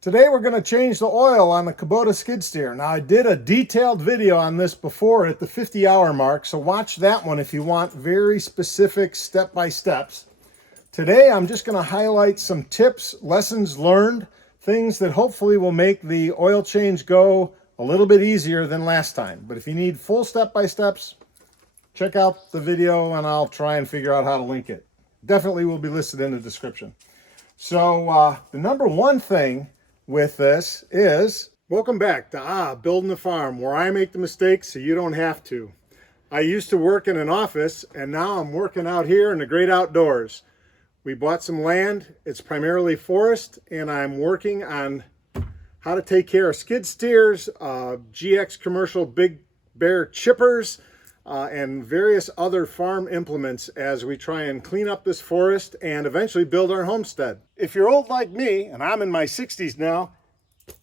Today we're going to change the oil on the Kubota skid steer. Now I did a detailed video on this before at the 50-hour mark, so watch that one if you want very specific step-by-steps. Today I'm just going to highlight some tips, lessons learned, things that hopefully will make the oil change go a little bit easier than last time. But if you need full step-by-steps, check out the video and I'll try and figure out how to link it. Definitely will be listed in the description. So the number one thing with this is, welcome back to Building the Farm, where I make the mistakes so you don't have to. I used to work in an office and now I'm working out here in the great outdoors. We bought some land, it's primarily forest, and I'm working on how to take care of skid steers, GX commercial big bear chippers, and various other farm implements as we try and clean up this forest and eventually build our homestead. If you're old like me, and I'm in my 60s now,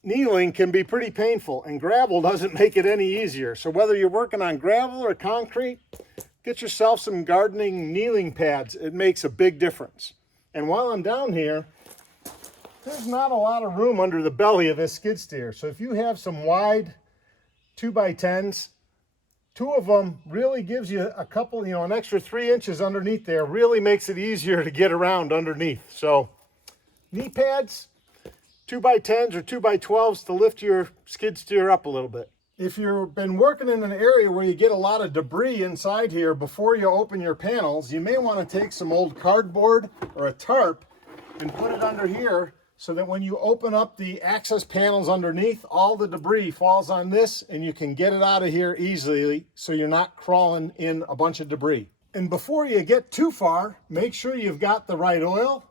kneeling can be pretty painful, and gravel doesn't make it any easier. So whether you're working on gravel or concrete, get yourself some gardening kneeling pads. It makes a big difference. And while I'm down here, there's not a lot of room under the belly of this skid steer. So if you have some wide 2x10s, two of them really gives you a couple, an extra 3 inches underneath there, really makes it easier to get around underneath. So knee pads, 2x10s or 2x12s to lift your skid steer up a little bit. If you've been working in an area where you get a lot of debris inside here before you open your panels, you may want to take some old cardboard or a tarp and put it under here so that when you open up the access panels underneath, all the debris falls on this and you can get it out of here easily so you're not crawling in a bunch of debris. And before you get too far, make sure you've got the right oil.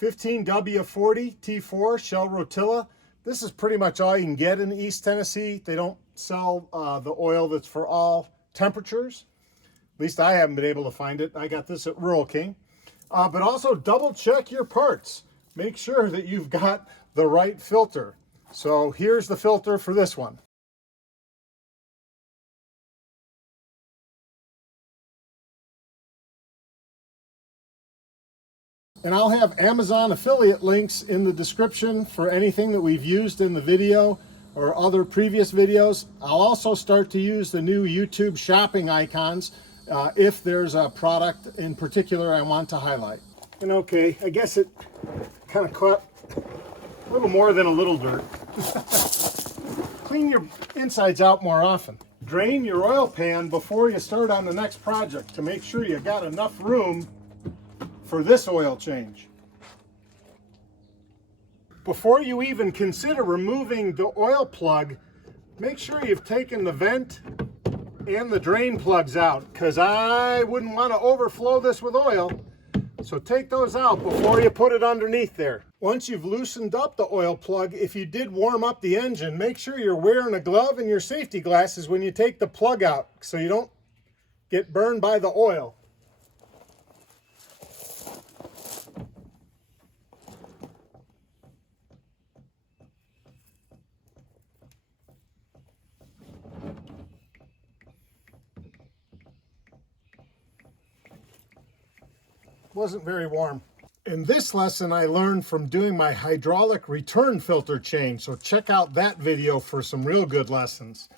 15W40 T4 Shell Rotilla. This is pretty much all you can get in East Tennessee. They don't sell the oil that's for all temperatures. At least I haven't been able to find it. I got this at Rural King. But also double check your parts. Make sure that you've got the right filter. So here's the filter for this one. And I'll have Amazon affiliate links in the description for anything that we've used in the video or other previous videos. I'll also start to use the new YouTube shopping icons if there's a product in particular I want to highlight. And okay, I guess it kind of caught a little more than a little dirt. Clean your insides out more often. Drain your oil pan before you start on the next project to make sure you got enough room for this oil change. Before you even consider removing the oil plug, make sure you've taken the vent and the drain plugs out, because I wouldn't want to overflow this with oil. So take those out before you put it underneath there. Once you've loosened up the oil plug, if you did warm up the engine, make sure you're wearing a glove and your safety glasses when you take the plug out so you don't get burned by the oil. Wasn't very warm. In this lesson, I learned from doing my hydraulic return filter change, so check out that video for some real good lessons.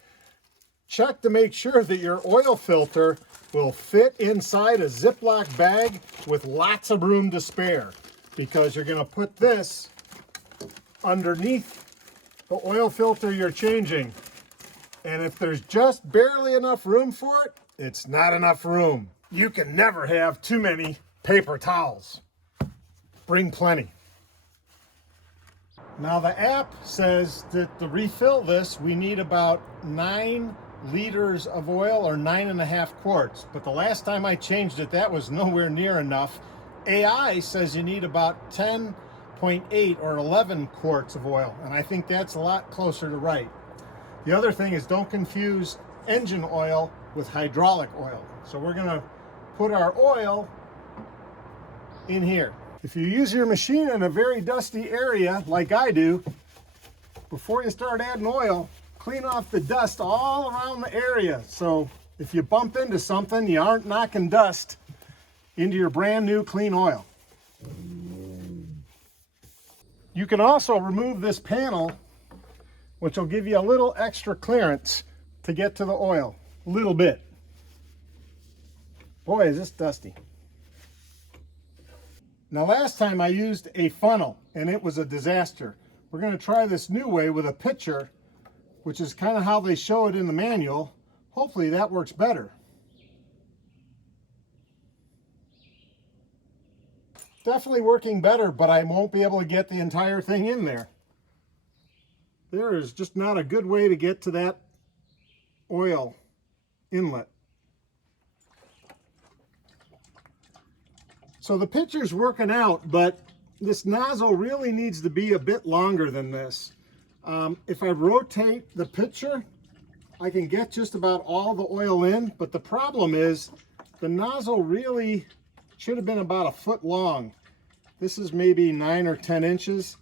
Check to make sure that your oil filter will fit inside a Ziploc bag with lots of room to spare, because you're going to put this underneath the oil filter you're changing. And if there's just barely enough room for it, it's not enough room. You can never have too many paper towels. Bring plenty. Now the app says that to refill this, we need about 9 liters of oil, or 9.5 quarts. But the last time I changed it, that was nowhere near enough. AI says you need about 10.8 or 11 quarts of oil, and I think that's a lot closer to right. The other thing is, don't confuse engine oil with hydraulic oil. So we're going to put our oil in here. If you use your machine in a very dusty area like I do, before you start adding oil, clean off the dust all around the area. So if you bump into something, you aren't knocking dust into your brand new clean oil. You can also remove this panel, which will give you a little extra clearance to get to the oil, a little bit. Boy, is this dusty. Now, last time I used a funnel and it was a disaster. We're going to try this new way with a pitcher, which is kind of how they show it in the manual. Hopefully that works better. Definitely working better, but I won't be able to get the entire thing in there. There is just not a good way to get to that oil inlet. So the pitcher's working out, but this nozzle really needs to be a bit longer than this. If I rotate the pitcher, I can get just about all the oil in, but the problem is the nozzle really should have been about 1 foot long. This is maybe 9 or 10 inches.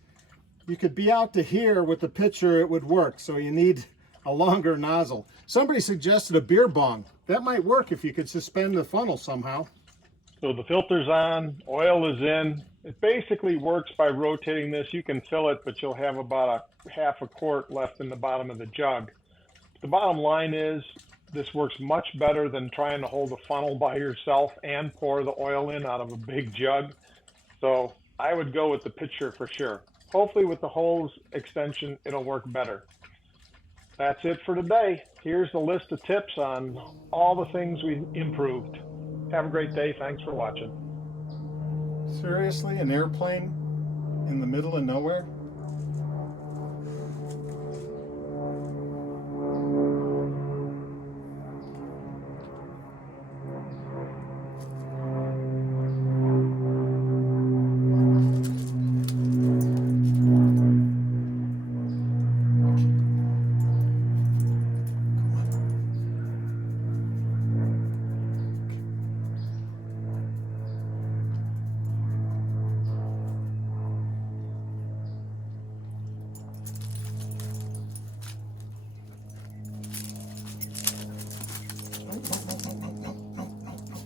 You could be out to here with the pitcher, it would work, so you need a longer nozzle. Somebody suggested a beer bong. That might work if you could suspend the funnel somehow. So the filter's on, oil is in. It basically works by rotating this. You can fill it, but you'll have about a half a quart left in the bottom of the jug. The bottom line is this works much better than trying to hold a funnel by yourself and pour the oil in out of a big jug. So I would go with the pitcher for sure. Hopefully with the hose extension, it'll work better. That's it for today. Here's the list of tips on all the things we improved. Have a great day. Thanks for watching. Seriously, an airplane in the middle of nowhere?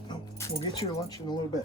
No. We'll get you lunch in a little bit.